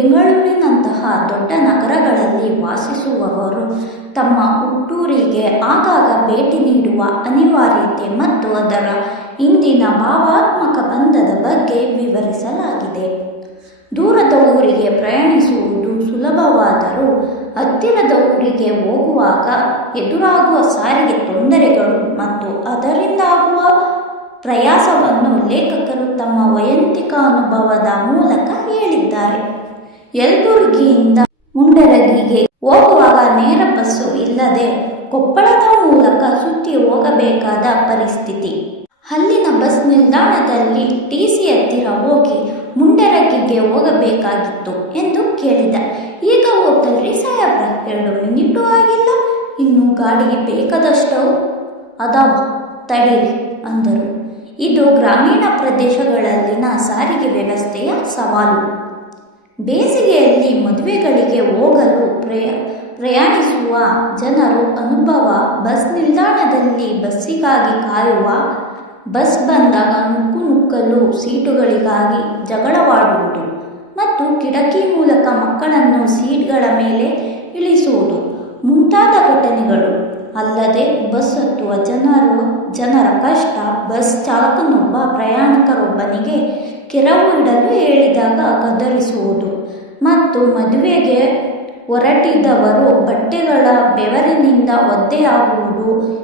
ಬೆಂಗಳೂರಿನಂತಹ ದೊಡ್ಡ ನಗರಗಳಲ್ಲಿ ವಾಸಿಸುವವರು ತಮ್ಮ ಹುಟ್ಟೂರಿಗೆ ಆಗಾಗ ಭೇಟಿ ನೀಡುವ ಅನಿವಾರ್ಯತೆ ಮತ್ತು ಅದರ ಇಂದಿನ ಭಾವಾತ್ಮಕ ಬಂಧದ ಬಗ್ಗೆ ವಿವರಿಸಲಾಗಿದೆ. ದೂರದ ಊರಿಗೆ ಪ್ರಯಾಣಿಸುವುದು ಸುಲಭವಾದರೂ ಹತ್ತಿರದ ಊರಿಗೆ ಹೋಗುವಾಗ ಎದುರಾಗುವ ಸಾರಿಗೆ ತೊಂದರೆಗಳು ಮತ್ತು ಅದರಿಂದಾಗುವ ಪ್ರಯಾಸವನ್ನು ಲೇಖಕರು ತಮ್ಮ ವೈಯಕ್ತಿಕ ಅನುಭವದ ಮೂಲಕ ಹೇಳಿದ್ದಾರೆ. ಯಲಬುರ್ಗಿಯಿಂದ ಮುಂಡರಗಿಗೆ ಹೋಗುವಾಗ ನೇರ ಬಸ್ಸು ಇಲ್ಲದೆ ಕೊಪ್ಪಳದ ಮೂಲಕ ಸುತ್ತಿ ಹೋಗಬೇಕಾದ ಪರಿಸ್ಥಿತಿ. ಅಲ್ಲಿನ ಬಸ್ ನಿಲ್ದಾಣದಲ್ಲಿ ಟಿ ಸಿ ಹತ್ತಿರ ಹೋಗಿ ಮುಂಡರಗಿಗೆ ಹೋಗಬೇಕಾಗಿತ್ತು ಎಂದು ಕೇಳಿದ. ಈಗ ಹೋಗ್ತಲ್ರಿ ಸಾಹೇಬ್ರ, ಎರಡು ಮಿನಿಟು ಆಗಿಲ್ಲ, ಇನ್ನು ಗಾಡಿಗೆ ಬೇಕಾದಷ್ಟು ಅದಾವ, ತಡೀರಿ ಅಂದರು. ಇದು ಗ್ರಾಮೀಣ ಪ್ರದೇಶಗಳಲ್ಲಿನ ಸಾರಿಗೆ ವ್ಯವಸ್ಥೆಯ ಸವಾಲು. ಬೇಸಿಗೆಯಲ್ಲಿ ಮದುವೆಗಳಿಗೆ ಹೋಗಲು ಪ್ರಯ, ಪ್ರಯಾಣಿಸುವ ಜನರು ಅನುಭವ, ಬಸ್ ನಿಲ್ದಾಣದಲ್ಲಿ ಬಸ್ಸಿಗಾಗಿ ಕಾಯುವ, ಬಸ್ ಬಂದಾಗ ನುಕ್ಕು ನುಕ್ಕಲು ಸೀಟುಗಳಿಗಾಗಿ ಜಗಳವಾಡುವುದು ಮತ್ತು ಕಿಟಕಿ ಮೂಲಕ ಮಕ್ಕಳನ್ನು ಸೀಟ್ಗಳ ಮೇಲೆ ಇಳಿಸುವುದು ಮುಂತಾದ ಘಟನೆಗಳು. ಅಲ್ಲದೆ ಬಸ್ ಹತ್ತುವ ಜನರು, ಜನರ ಕಷ್ಟ, ಬಸ್ ಚಾಲಕನೊಬ್ಬ ಪ್ರಯಾಣಿಕರೊಬ್ಬನಿಗೆ ಇಡಲು ಹೇಳಿದಾಗ ಗದರಿಸುವುದು. ಮತ್ತು ಮದುವೆಗೆ ಹೊರಟಿದ್ದವರು ಬಟ್ಟೆಗಳ ಬೆವರಿನಿಂದ ಒದ್ದೆಯಾಗುವುದು.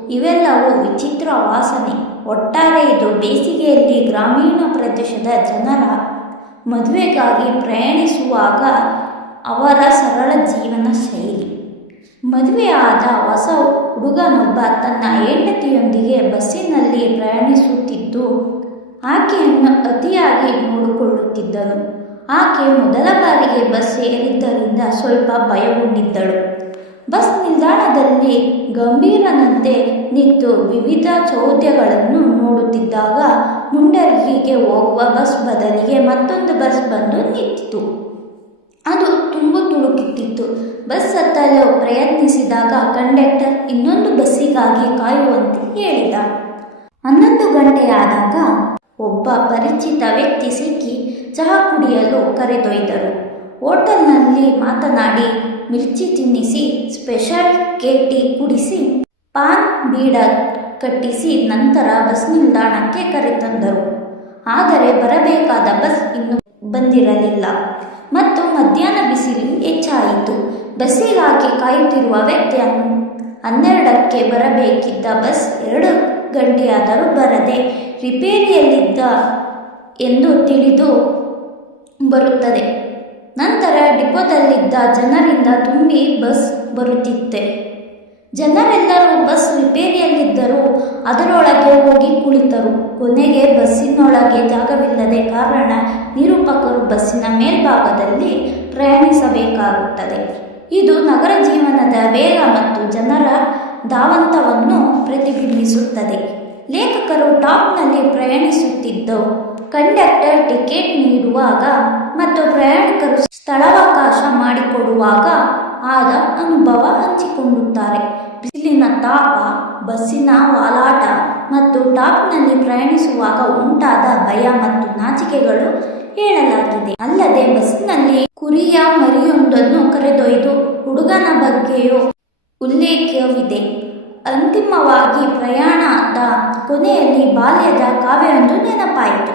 ಇವೆಲ್ಲವೂ ವಿಚಿತ್ರ ವಾಸನೆ. ಒಟ್ಟಾರೆ ಇದು ಬೇಸಿಗೆಯಲ್ಲಿ ಗ್ರಾಮೀಣ ಪ್ರದೇಶದ ಜನರ ಮದುವೆಗಾಗಿ ಪ್ರಯಾಣಿಸುವಾಗ ಅವರ ಸರಳ ಜೀವನ ಶೈಲಿ. ಮದುವೆಯಾದ ಹೊಸ ಹುಡುಗನೊಬ್ಬ ತನ್ನ ಹೆಂಡತಿಯೊಂದಿಗೆ ಬಸ್ಸಿನಲ್ಲಿ ಪ್ರಯಾಣಿಸುತ್ತಿದ್ದು ಆಕೆಯನ್ನು ಅತಿಯಾಗಿ ನೋಡಿಕೊಳ್ಳುತ್ತಿದ್ದನು. ಆಕೆ ಮೊದಲ ಬಾರಿಗೆ ಬಸ್ ಏರಿದ್ದರಿಂದ ಸ್ವಲ್ಪ ಭಯಗೊಂಡಿದ್ದಳು. ಬಸ್ ನಿಲ್ದಾಣದಲ್ಲಿ ಗಂಭೀರನಂತೆ ನಿಂತು ವಿವಿಧ ಚೌದ್ಯಗಳನ್ನು ನೋಡುತ್ತಿದ್ದಾಗ ಮುಂಡರಿಗೆ ಹೋಗುವ ಬಸ್ ಬದಲಿಗೆ ಮತ್ತೊಂದು ಬಸ್ ಬಂದು ನಿಂತಿತು. ಅದು ತುಂಬು ತುಳುಕುತ್ತಿತ್ತು. ಬಸ್ ಹತ್ತಲು ಪ್ರಯತ್ನಿಸಿದಾಗ ಕಂಡಕ್ಟರ್ ಇನ್ನೊಂದು ಬಸ್ಸಿಗಾಗಿ ಕಾಯುವಂತೆ ಹೇಳಿದ. ಹನ್ನೊಂದು ಗಂಟೆಯಾದಾಗ ಒಬ್ಬ ಪರಿಚಿತ ವ್ಯಕ್ತಿ ಸಿಕ್ಕಿ ಚಹಾ ಕುಡಿಯಲು ಕರೆದೊಯ್ದರು. ಹೋಟೆಲ್ನಲ್ಲಿ ಮಾತನಾಡಿ, ಮಿರ್ಚಿ ತಿನ್ನಿಸಿ, ಸ್ಪೆಷಲ್ ಕೇಟಿ ಕುಡಿಸಿ, ಪಾನ್ ಬೀಡ ಕಟ್ಟಿಸಿ ನಂತರ ಬಸ್ ನಿಲ್ದಾಣಕ್ಕೆ ಕರೆತಂದರು. ಆದರೆ ಬರಬೇಕಾದ ಬಸ್ ಇನ್ನು ಬಂದಿರಲಿಲ್ಲ. ಮತ್ತು ಮಧ್ಯಾಹ್ನ ಬಿಸಿಲು ಹೆಚ್ಚಾಯಿತು. ಬಸ್ಸಿಗಾಗಿ ಕಾಯುತ್ತಿರುವ ವ್ಯಕ್ತಿ ಹನ್ನೆರಡಕ್ಕೆ ಬರಬೇಕಿದ್ದ ಬಸ್ ಎರಡು ಗಂಟೆಯಾದರೂ ಬರದೆ ರಿಪೇರಿಯಲ್ಲಿದ್ದ ಎಂದು ತಿಳಿದು ಬರುತ್ತದೆ. ನಂತರ ಡಿಪೋದಲ್ಲಿದ್ದ ಜನರಿಂದ ತುಂಬಿ ಬಸ್ ಬರುತ್ತಿತ್ತೆ. ಜನರೆಲ್ಲರೂ ಬಸ್ ರಿಪೇರಿಯಲ್ಲಿದ್ದರೂ ಅದರೊಳಗೆ ಹೋಗಿ ಕುಳಿತರು. ಕೊನೆಗೆ ಬಸ್ಸಿನೊಳಗೆ ಜಾಗವಿಲ್ಲದೆ ಕಾರಣ ನಿರೂಪಕರು ಬಸ್ಸಿನ ಮೇಲ್ಭಾಗದಲ್ಲಿ ಪ್ರಯಾಣಿಸಬೇಕಾಗುತ್ತದೆ. ಇದು ನಗರ ಜೀವನದ ವೇಗ ಮತ್ತು ಜನರ ಧಾವಂತವನ್ನು ಪ್ರತಿಬಿಂಬಿಸುತ್ತದೆ. ಲೇಖಕರು ಟಾಪ್ನಲ್ಲಿ ಪ್ರಯಾಣಿಸುತ್ತಿದ್ದು ಕಂಡಕ್ಟರ್ ಟಿಕೆಟ್ ನೀಡುವಾಗ ಮತ್ತು ಪ್ರಯಾಣಿಕರು ಸ್ಥಳಾವಕಾಶ ಮಾಡಿಕೊಡುವಾಗ ಆದ ಅನುಭವ ಹಂಚಿಕೊಳ್ಳುತ್ತಾರೆ. ಬಿಸಿಲಿನ ತಾಪ, ಬಸ್ಸಿನ ವಾಲಾಟ ಮತ್ತು ಟಾಪ್ನಲ್ಲಿ ಪ್ರಯಾಣಿಸುವಾಗ ಉಂಟಾದ ಭಯ ಮತ್ತು ನಾಚಿಕೆಗಳು ಹೇಳಲಾಗಿದೆ. ಅಲ್ಲದೆ ಬಸ್ನಲ್ಲಿ ಕುರಿಯ ಮರಿಯೊಂದನ್ನು ಕರೆದೊಯ್ದು ಹುಡುಗನ ಬಗ್ಗೆಯೂ ಅಂತಿಮವಾಗಿ ಪ್ರಯಾಣದ ಕೊನೆಯಲ್ಲಿ ಬಾಲ್ಯದ ಕಾವ್ಯವೊಂದು ನೆನಪಾಯಿತು.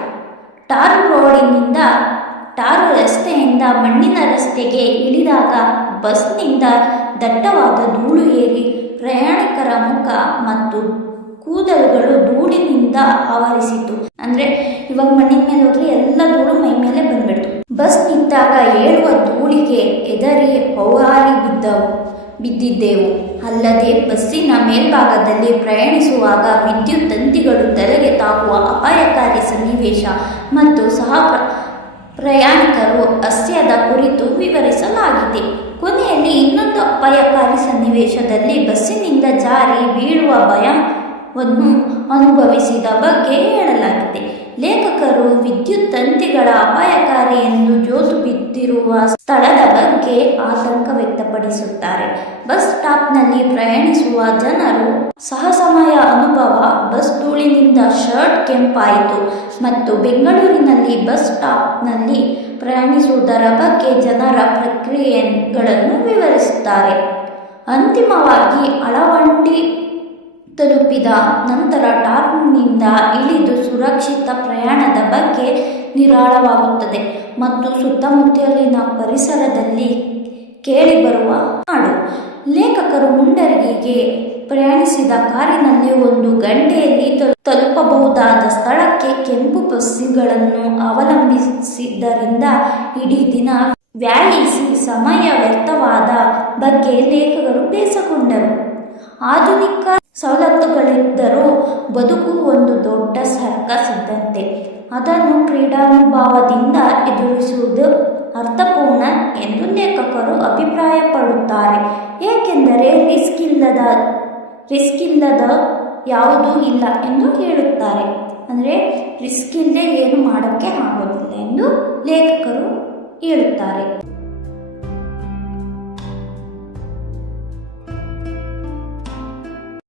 ಟಾರು ರೋಡಿನಿಂದ ಟಾರು ರಸ್ತೆಯಿಂದ ಮಣ್ಣಿನ ರಸ್ತೆಗೆ ಇಳಿದಾಗ ಬಸ್ನಿಂದ ದಟ್ಟವಾದ ಧೂಳು ಏರಿ ಪ್ರಯಾಣಿಕರ ಮುಖ ಮತ್ತು ಕೂದಲುಗಳು ಧೂಳಿನಿಂದ ಆವರಿಸಿತು. ಅಂದರೆ ಇವಾಗ ಮಣ್ಣಿನ ಮೇಲೆ ಹೋದ್ರೆ ಎಲ್ಲ ಧೂಳು ಮೈ ಮೇಲೆ ಬಂದ್ಬಿಡ್ತು. ಬಸ್ ನಿಂತಾಗ ಏಳುವ ಧೂಳಿಗೆ ಎದರಿ ಹೌಹಾರಿ ಬಿದ್ದವು. ಬಿದ್ದಿದ್ದೆವು. ಅಲ್ಲದೆ ಬಸ್ಸಿನ ಮೇಲ್ಭಾಗದಲ್ಲಿ ಪ್ರಯಾಣಿಸುವಾಗ ವಿದ್ಯುತ್ ತಂತಿಗಳು ತಲೆಗೆ ತಾಕುವ ಅಪಾಯಕಾರಿ ಸನ್ನಿವೇಶ ಮತ್ತು ಸಹ ಪ್ರ- ಪ್ರಯಾಣಿಕರು ಅಸ್ಯದ ಕುರಿತು ವಿವರಿಸಲಾಗಿದೆ. ಕೊನೆಯಲ್ಲಿ ಇನ್ನೊಂದು ಅಪಾಯಕಾರಿ ಸನ್ನಿವೇಶದಲ್ಲಿ ಬಸ್ಸಿನಿಂದ ಜಾರಿ ಬೀಳುವ ಭಯವನ್ನು ಅನುಭವಿಸಿದ ಬಗ್ಗೆ ಹೇಳಲಾಗಿದೆ. ಲೇಖಕರು ವಿದ್ಯುತ್ ತಂತಿಗಳ ಅಪಾಯಕಾರಿ ಎಂದು ಜೋತು ಬಿದ್ದಿರುವ ಸ್ಥಳದ ಬಗ್ಗೆ ಆತಂಕ ವ್ಯಕ್ತಪಡಿಸುತ್ತಾರೆ. ಬಸ್ ಸ್ಟಾಪ್ನಲ್ಲಿ ಪ್ರಯಾಣಿಸುವ ಜನರು ಸಹಸಮಯ ಅನುಭವ, ಬಸ್ ಧೂಳಿನಿಂದ ಶರ್ಟ್ ಕೆಂಪಾಯಿತು ಮತ್ತು ಬೆಂಗಳೂರಿನಲ್ಲಿ ಬಸ್ ಸ್ಟಾಪ್ನಲ್ಲಿ ಪ್ರಯಾಣಿಸುವುದರ ಬಗ್ಗೆ ಜನರ ಪ್ರಕ್ರಿಯೆಗಳನ್ನು ವಿವರಿಸುತ್ತಾರೆ. ಅಂತಿಮವಾಗಿ ಅಳವಂಡಿ ತಲುಪಿದ ನಂತರ ಟಾರ್ನಿಂದ ಇಳಿದು ಸುರಕ್ಷಿತ ಪ್ರಯಾಣದ ಬಗ್ಗೆ ನಿರಾಳವಾಗುತ್ತದೆ ಮತ್ತು ಸುತ್ತಮುತ್ತಲಿನ ಪರಿಸರದಲ್ಲಿ ಕೇಳಿಬರುವ ಹಾಡು. ಲೇಖಕರು ಮುಂಡರಿಗೆ ಪ್ರಯಾಣಿಸಿದ ಕಾರಿನಲ್ಲಿ ಒಂದು ಗಂಟೆಯಲ್ಲಿ ತಲು- ತಲುಪಬಹುದಾದ ಸ್ಥಳಕ್ಕೆ ಕೆಂಪು ಬಸ್ಸುಗಳನ್ನು ಅವಲಂಬಿಸಿದ್ದರಿಂದ ಇಡೀ ದಿನ ವ್ಯಾಯಿಸಿ ಸಮಯ ವ್ಯರ್ಥವಾದ ಬಗ್ಗೆ ಲೇಖಕರು ಬೇಸಗೊಂಡರು. ಆಧುನಿಕ ಸವಲತ್ತುಗಳಿದ್ದರೂ ಬದುಕು ಒಂದು ದೊಡ್ಡ ಸರ್ಕಸ್ ಇದ್ದಂತೆ ಅದನ್ನು ಕ್ರೀಡಾನುಭಾವದಿಂದ ಎದುರಿಸುವುದು ಅರ್ಥಪೂರ್ಣ ಎಂದು ಲೇಖಕರು ಅಭಿಪ್ರಾಯಪಡುತ್ತಾರೆ. ಏಕೆಂದರೆ ರಿಸ್ಕ್ ಇಲ್ಲದ ರಿಸ್ಕ್ ಇಲ್ಲದ ಯಾವುದೂ ಇಲ್ಲ ಎಂದು ಹೇಳುತ್ತಾರೆ. ಅಂದರೆ ರಿಸ್ಕ್ ಇಲ್ಲದೆ ಏನು ಮಾಡೋಕ್ಕೆ ಆಗೋದಿಲ್ಲ ಎಂದು ಲೇಖಕರು ಹೇಳುತ್ತಾರೆ.